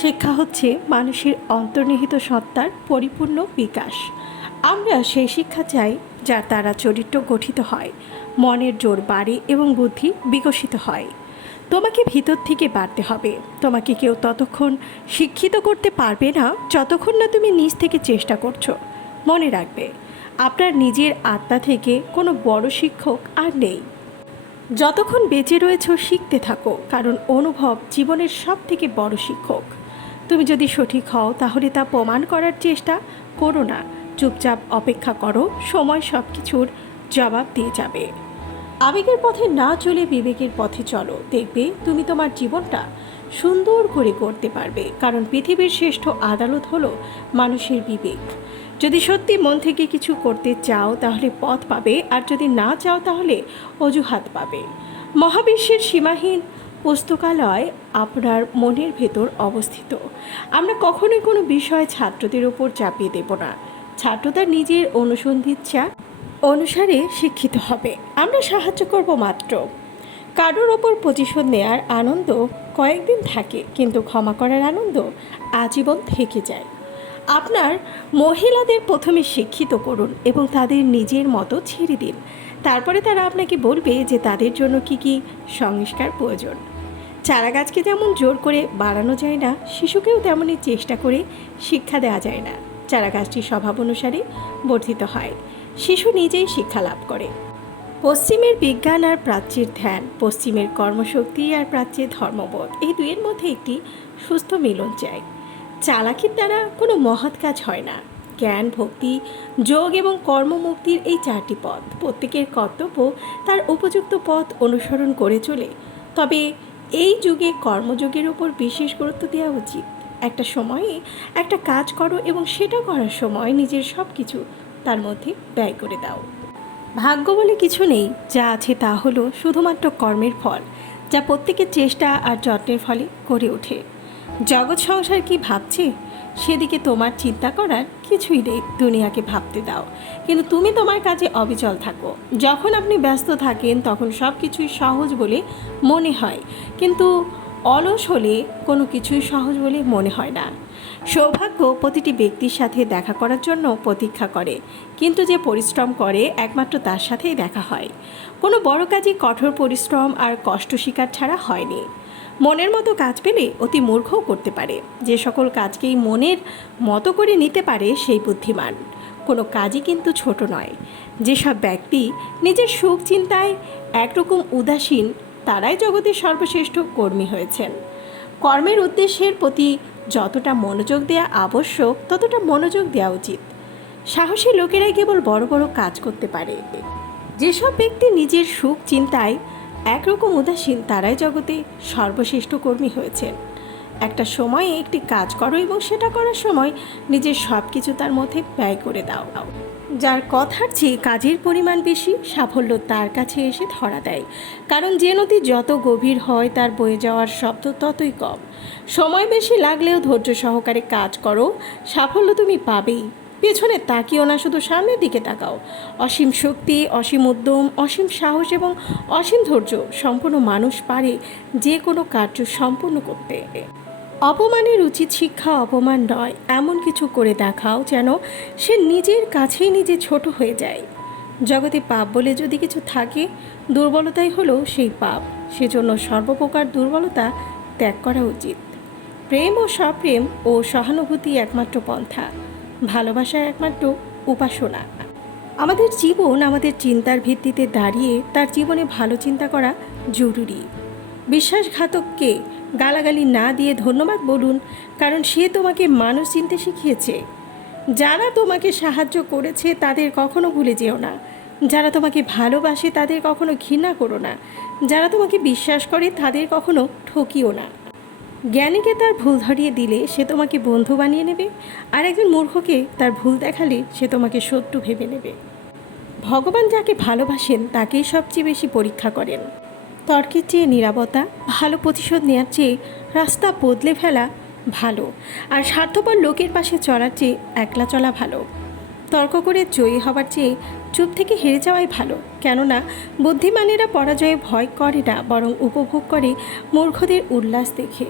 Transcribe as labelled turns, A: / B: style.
A: শিক্ষা হচ্ছে মানুষের অন্তর্নিহিত সত্তার পরিপূর্ণ বিকাশ। আমরা সেই শিক্ষা চাই যার দ্বারা চরিত্র গঠিত হয়, মনের জোর বাড়ে এবং বুদ্ধি বিকশিত হয়। তোমাকে ভিতর থেকে বাড়তে হবে। তোমাকে কেউ ততক্ষণ শিক্ষিত করতে পারবে না যতক্ষণ না তুমি নিজ থেকে চেষ্টা করছ। মনে রাখবে, আপনার নিজের আত্মা থেকে কোনো বড় শিক্ষক আর নেই। যতক্ষণ বেঁচে রয়েছ শিখতে থাকো, কারণ অনুভব জীবনের সব থেকে বড় শিক্ষক। তুমি যদি সঠিক হও, তাহলে তা প্রমাণ করার চেষ্টা করো না। চুপচাপ অপেক্ষা করো, সময় সব কিছুর জবাব দিয়ে যাবে। আবেগের পথে না চলে বিবেকের পথে চলো। দেখবে তুমি তোমার জীবনটা সুন্দর করে করতে পারবে, কারণ পৃথিবীর শ্রেষ্ঠ আদালত হলো মানুষের বিবেক। যদি সত্যি মন থেকে কিছু করতে চাও, তাহলে পথ পাবে, আর যদি না চাও, তাহলে অজুহাত পাবে। মহাবিশ্বের সীমাহীন পুস্তকালয় আপনার মনের ভেতর অবস্থিত। আমরা কখনোই কোনো বিষয় ছাত্রদের ওপর চাপিয়ে দেব না। ছাত্র তার নিজের অনুসন্ধিচ্ছা অনুসারে শিক্ষিত হবে। আমরা সাহায্য করব মাত্র। কারোর ওপর প্রতিশোধ নেয়ার আনন্দ কয়েকদিন থাকে, কিন্তু ক্ষমা করার আনন্দ আজীবন থেকে যায়। আপনার মহিলাদের প্রথমে শিক্ষিত করুন এবং তাদের নিজের মতো ছেড়ে দিন। তারপরে তারা আপনাকে বলবে যে তাদের জন্য কি কি সংস্কার প্রয়োজন। চারা গাছকে যেমন জোর করে বাড়ানো যায় না, শিশুকেও তেমনই চেষ্টা করে শিক্ষা দেওয়া যায় না। চারা গাছটি স্বভাব অনুসারে বর্ধিত হয়। শিশু নিজেই শিক্ষা লাভ করে। পশ্চিমের বিজ্ঞান আর প্রাচ্যের ধ্যান, পশ্চিমের কর্মশক্তি আর প্রাচ্যের ধর্মবোধ, এই দুইয়ের মধ্যে একটি সুস্থ মিলন চাই। চালাকির দ্বারা কোনো মহৎ কাজ হয় না। জ্ঞান, ভক্তি, যোগ এবং কর্মমুক্তির এই চারটি পথ প্রত্যেকের কর্তব্য তার উপযুক্ত পথ অনুসরণ করে চলে। তবে এই যুগে কর্মযোগের ওপর বিশেষ গুরুত্ব দেওয়া উচিত। একটা সময়ে একটা কাজ করো এবং সেটা করার সময় নিজের সব কিছু তার মধ্যে ব্যয় করে দাও। ভাগ্য বলে কিছু নেই, যা আছে তা হলো শুধুমাত্র কর্মের ফল, যা প্রত্যেকের চেষ্টা আর যত্নের ফলে করে ওঠে। জগৎ সংসার কি ভাবছে? সেদিকে তোমার চিন্তা করার কিছুই নেই, দুনিয়াকে ভাবতে দাও। কিন্তু তুমি তোমার কাজে অবিচল থাকো। যখন আপনি ব্যস্ত থাকেন, তখন সব কিছুই সহজ বলে মনে হয়। কিন্তু অলস হলে কোনো কিছুই সহজ বলে মনে হয় না। সৌভাগ্য প্রতিটি ব্যক্তির সাথে দেখা করার জন্য প্রতীক্ষা করে। কিন্তু যে পরিশ্রম করে, একমাত্র তার সাথেই দেখা হয়। কোনো বড় কাজে কঠোর পরিশ্রম আর কষ্ট স্বীকার ছাড়া হয়নি। মনের মতো কাজ পেলে অতি মূর্খও করতে পারে। যে সকল কাজকেই মনের মতো করে নিতে পারে সেই বুদ্ধিমান। কোনো কাজই কিন্তু ছোট নয়। যেসব ব্যক্তি নিজের সুখ চিন্তায় একরকম উদাসীন, তারাই জগতের সর্বশ্রেষ্ঠ কর্মী হয়েছেন। কর্মের উদ্দেশ্যের প্রতি যতটা মনোযোগ দেওয়া আবশ্যক, ততটা মনোযোগ দেওয়া উচিত। সাহসী লোকেরাই কেবল বড় বড় কাজ করতে পারে। যেসব ব্যক্তি নিজের সুখ চিন্তায় একরকম উদাসীন তারাই জগতে সর্বশ্রেষ্ঠ কর্মী হয়েছেন একটা সময়ে একটি কাজ করো এবং সেটা করার সময় নিজের সব কিছু তার মধ্যে ব্যয় করে দাও। যার কথার চেয়ে কাজের পরিমাণ বেশি, সাফল্য তার কাছে এসে ধরা দেয়। কারণ যে নদী যত গভীর হয় তার বয়ে যাওয়ার শব্দ ততই কম। সময় বেশি লাগলেও ধৈর্য সহকারে কাজ করো। সাফল্য তুমি পাবেই। পেছনে তাকিও না, শুধু সামনের দিকে তাকাও। অসীম শক্তি, অসীম উদ্যম, অসীম সাহস এবং অসীম ধৈর্য সম্পূর্ণ মানুষ পারে যে কোনো কার্য সম্পূর্ণ করতে। অপমানের উচিত শিক্ষা অপমান নয়, এমন কিছু করে দেখাও যেন সে নিজের কাছেই নিজে ছোট হয়ে যায়। জগতে পাপ বলে যদি কিছু থাকে, দুর্বলতাই হলো সেই পাপ। সেজন্য সর্বপ্রকার দুর্বলতা ত্যাগ করা উচিত। প্রেম ও সপ্রেম ও সহানুভূতি একমাত্র পন্থা। ভালোবাসা একমাত্র উপাসনা আমাদের জীবন আমাদের চিন্তার ভিত্তিতে দাঁড়িয়ে তার জীবনে ভালো চিন্তা করা জরুরি। বিশ্বাসঘাতককে গালাগালি না দিয়ে ধন্যবাদ বলুন, কারণ সে তোমাকে মানুষ চিনতে শিখিয়েছে। যারা তোমাকে সাহায্য করেছে তাদের কখনো ভুলে যেও না। যারা তোমাকে ভালোবাসে তাদের কখনো ঘৃণা করো না। যারা তোমাকে বিশ্বাস করে তাদের কখনো ঠকিও না। জ্ঞানীকে তার ভুল ধরিয়ে দিলে সে তোমাকে বন্ধু বানিয়ে নেবে, আর একজন মূর্খকে তার ভুল দেখালে সে তোমাকে শত্রু ভেবে নেবে। ভগবান যাকে ভালোবাসেন, তাকেই সবচেয়ে বেশি পরীক্ষা করেন। তর্কের চেয়ে নিরাপত্তা, ভালো প্রতিশোধ নেওয়ার চেয়ে রাস্তা বদলে ফেলা ভালো, আর স্বার্থপর লোকের পাশে চলার চেয়ে একলা চলা ভালো। তর্ক করে জয়ী হবার চেয়ে চুপ থেকে হেরে যাওয়াই ভালো। কেননা, বুদ্ধিমানেরা পরাজয়ে ভয় করে না, বরং উপভোগ করে মূর্খদের উল্লাস দেখে।